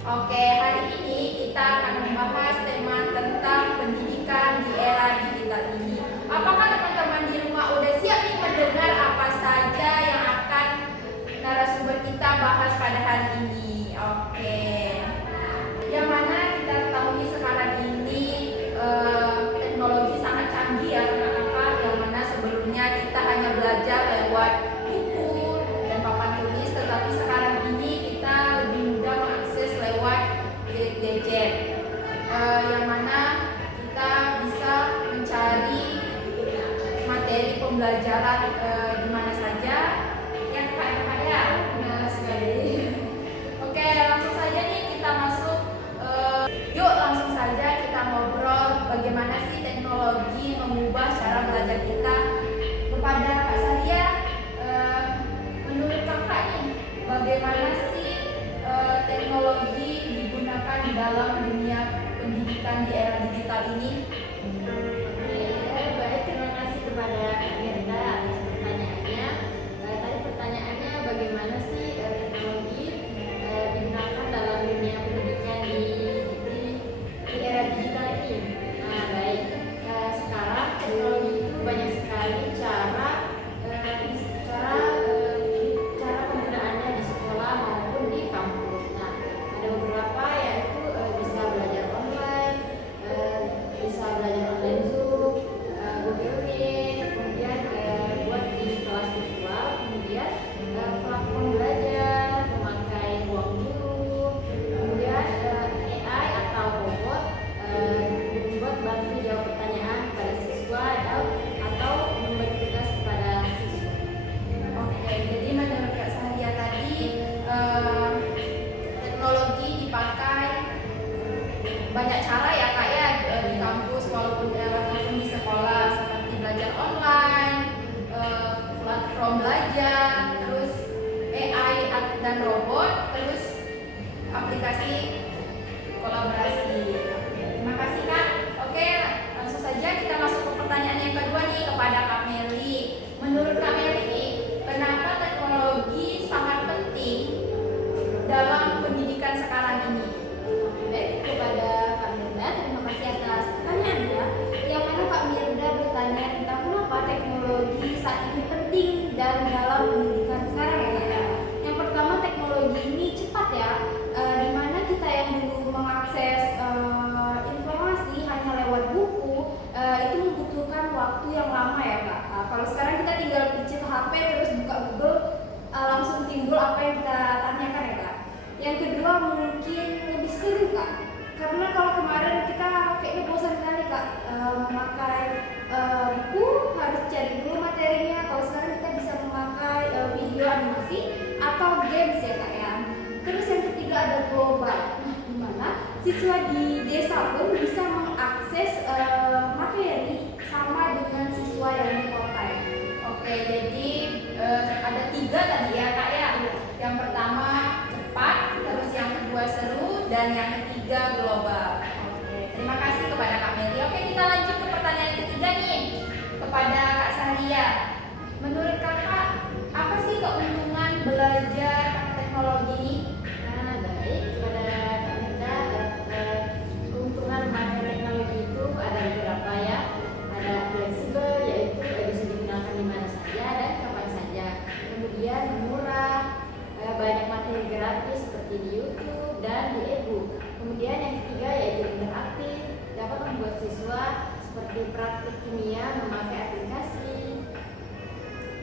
Oke, hari ini kita akan membahas tema tentang pendidikan di era digital ini. Apakah teman-teman di rumah udah siap nih mendengar apa saja yang akan narasumber kita bahas pada hari ini? Oke. Yang mana kita ketahui sekarang ini teknologi sangat canggih ya, kenapa? Yang mana sebelumnya kita hanya belajar lewat buku dan papan tulis, tetapi sekarang ini kita lebih mudah mengakses lewat gadget, yang mana kita bisa mencari materi pembelajaran di mana saja. Ya Kak ya? Benar sekali. Oke, langsung saja nih kita masuk. Yuk langsung saja kita ngobrol bagaimana sih teknologi mengubah cara belajar kita. Kepada Kak Sadia, menurut Kakak nih, bagaimana sih teknologi digunakan di dalam dunia pendidikan di era digital ini? Baik, terima kasih kepada Kak Gerda atas pertanyaannya. Tadi pertanyaannya bagaimana sih teknologi digunakan dalam dunia pendidikan di era digital ini? Baik, sekarang teknologi itu banyak sekali cara penggunaannya di sekolah maupun di kampus. Nah, ada beberapa yaitu bisa belajar online, bisa belajar online Zoom, Google Meet, kemudian buat di kelas virtual, kemudian platform belajar, memakai ruang guru, kemudian AI atau robot membuat bantu jawab pertanyaan kepada siswa atau memberi tugas kepada siswa. Oke, jadi menurut Kak Sadia tadi teknologi dipakai banyak cara ya Kak ya, di kampus walaupun di sekolah, seperti belajar online, platform belajar, terus AI dan robot, terus aplikasi kolaborasi. Terima kasih Kak. Oke, langsung saja kita masuk ke pertanyaan yang kedua nih kepada Kak Meli. Menurut Kak Meli nih, kenapa teknologi sangat penting dalam pendidikan sekarang ini? Baik, kepada Kak Mirda, terima kasih atas pertanyaannya. Yang mana Kak Mirda bertanya tentang kenapa teknologi saat ini penting dan dalam pendidikan sekarang ya. Yang pertama, teknologi ini cepat ya, dimana kita yang dulu mengakses informasi hanya lewat buku, itu membutuhkan waktu yang lama ya Kak. Kalau sekarang kita tinggal pencet HP terus buka Google, langsung timbul apa yang kita tanyakan ya Kak. Yang kedua mungkin lebih seru Kak, karena kalau kemarin kita kayaknya bosan sekali Kak memakai buku, harus cari dulu materinya. Kalau sekarang kita bisa memakai video animasi atau games ya Kak ya. Terus yang ketiga ada global, di mana siswa di desa pun bisa mengakses materi sama dengan siswa yang di kota ya. Oke, jadi ada 3 tadi ya Kak ya. Yang pertama cepat, terus yang kedua seru, dan yang ketiga global. Oke, terima kasih kepada Kak Meli. Oke, kita lanjut ke pertanyaan yang ketiga nih, kepada Kak Saria. Menurut Kakak, apa sih keuntungan belajar pakai teknologi ini? Baik, kepada Kak Mirda, keuntungan memakai teknologi itu ada beberapa ya. Ada fleksibel, yaitu bisa digunakan di mana saja dan kapan saja. Kemudian murah, banyak materi gratis seperti di YouTube dan di e-book. Kemudian yang ketiga yaitu interaktif, dapat membuat siswa seperti praktik kimia memakai aplikasi.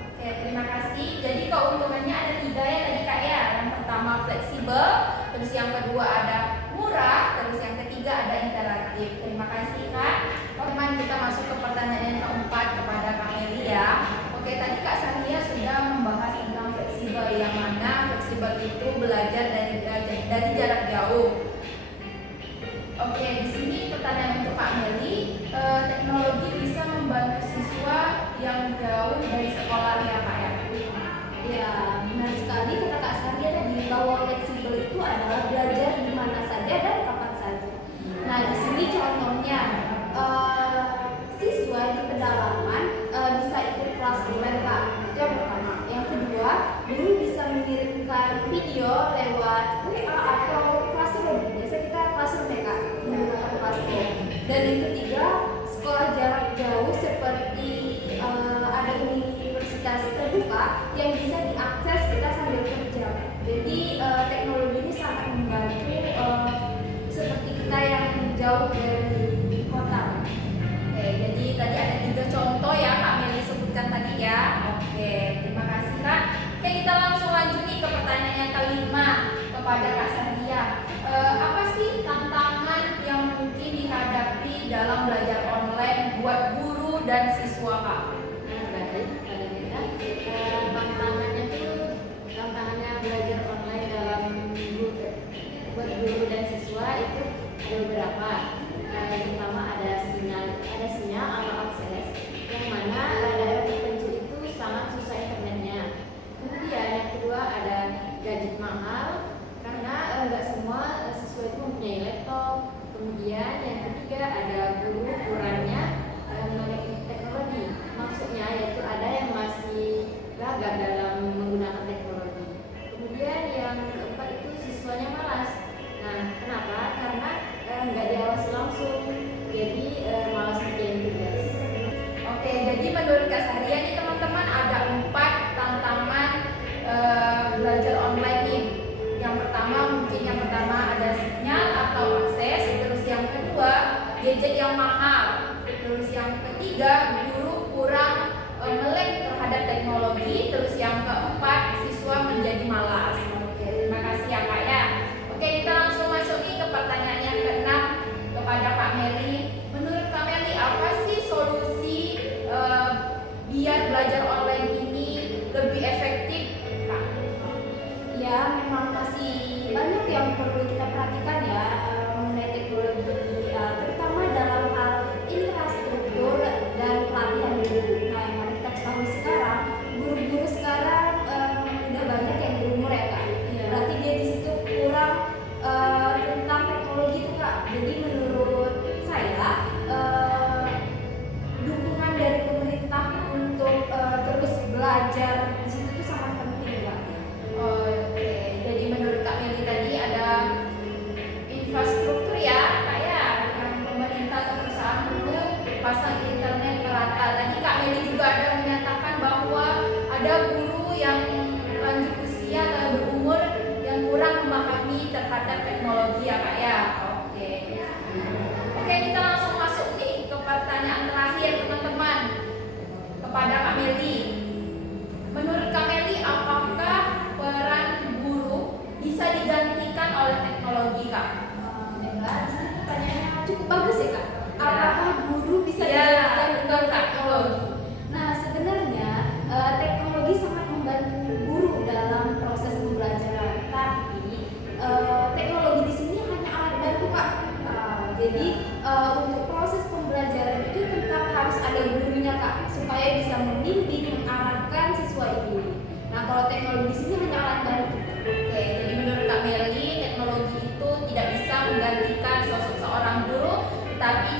Oke, terima kasih. Jadi keuntungannya ada 3 ya tadi Kak ya. Yang pertama fleksibel, terus yang kedua ada murah, terus yang ketiga ada interaktif. Terima kasih Kak. Teman, kita masuk ke pertanyaan yang keempat kepada Kak Meli ya. Oke, tadi Kak Sania sudah membahas tentang fleksibel, yang mana fleksibel itu belajar dari jarak jauh. Oke, di sini pertanyaan untuk Kak Meli, teknologi bisa membantu siswa yang jauh dari sekolah ya Kak ya? Ya, benar sekali kata Kak Sadia tadi bahwa fleksibel itu adalah belajar di mana yang bisa diakses kita sambil kerja. Jadi teknologi ini sangat membantu seperti kita yang jauh dari kota. Oke, jadi tadi ada 3 contoh ya Kak Meli sebutkan tadi ya. Oke, terima kasih Kak. Oke, kita langsung lanjut nih ke pertanyaan yang kelima kepada Kak Sahria. Apa sih tantangan yang mungkin dihadapi dalam belajar online buat guru dan siswa Kak? Baik, pada kita tantangannya belajar online dalam buat guru dan siswa itu ada beberapa. Yang pertama ada sinyal atau akses, yang mana daerah terpencil itu sangat susah internetnya. Kemudian yang kedua ada gadget mahal, karena nggak semua siswa itu mempunyai laptop. Kemudian yang ketiga ada guru kurangnya mengenai teknologi, maksudnya yaitu ada yang masih gagap dalam menggunakan teknologi. Kemudian yang keempat itu siswanya malas. Nah, kenapa? Karena nggak diawasi langsung, jadi malas ngerjain tugas. Oke, jadi menurut Kak Sahria nih teman-teman ada 4 tantangan belajar online nih. Yang pertama ada sinyal atau akses, terus yang kedua gadget yang mahal, terus yang ketiga guru kurang melek terhadap teknologi, terus yang keempat siswa menjadi malas. Oke, terima kasih ya Kak ya. Oke, kita langsung masuk nih ke pertanyaan yang keenam kepada Kak Meli. Menurut Kak Meli, apa sih solusi biar belajar online ini lebih efektif, Kak? Ya, memang masih banyak yang perlu kita perhatikan ya mengenai teknologi ini, terutama dalam hal infrastruktur dan pelatihan guru. Nah, yang mana kita ketahui sekarang, guru-guru sekarang udah banyak yang berumur ya Kak. Iya. Berarti dia di situ kurang tentang teknologi itu Kak. Jadi menurut saya dukungan dari pemerintah untuk terus belajar di situ tuh sangat penting Kak. Oke, jadi menurut Kak Meli tadi ada infrastruktur ya, Kak ya, yang pemerintah atau perusahaan perlu pasang internet merata. Tadi Kak Meli juga ada menyatakan bahwa ada guru yang lanjut usia atau berumur yang kurang memahami terhadap teknologi ya Kak ya. Oke. Oke, kita langsung masuk nih ke pertanyaan terakhir teman-teman kepada Kak Meli. Menurut Kak Meli, apakah peran guru bisa digantikan oleh teknologi Kak? Baiklah, di sini pertanyaannya cukup bagus ya Kak. Apakah guru bisa Ya, digantikan betul, dengan Kak. teknologi? Nah, sebenarnya teknologi sangat membantu guru dalam proses pembelajaran, tapi teknologi di sini hanya alat bantu Kak. Jadi untuk proses pembelajaran itu tetap harus ada gurunya Kak, supaya bisa membimbing, mengarahkan siswa ini. Nah, kalau teknologi di sini hanya alat bantu. Oke, jadi menurut Kak Meli, teknologi itu tidak bisa menggantikan sosok seorang guru, tetapi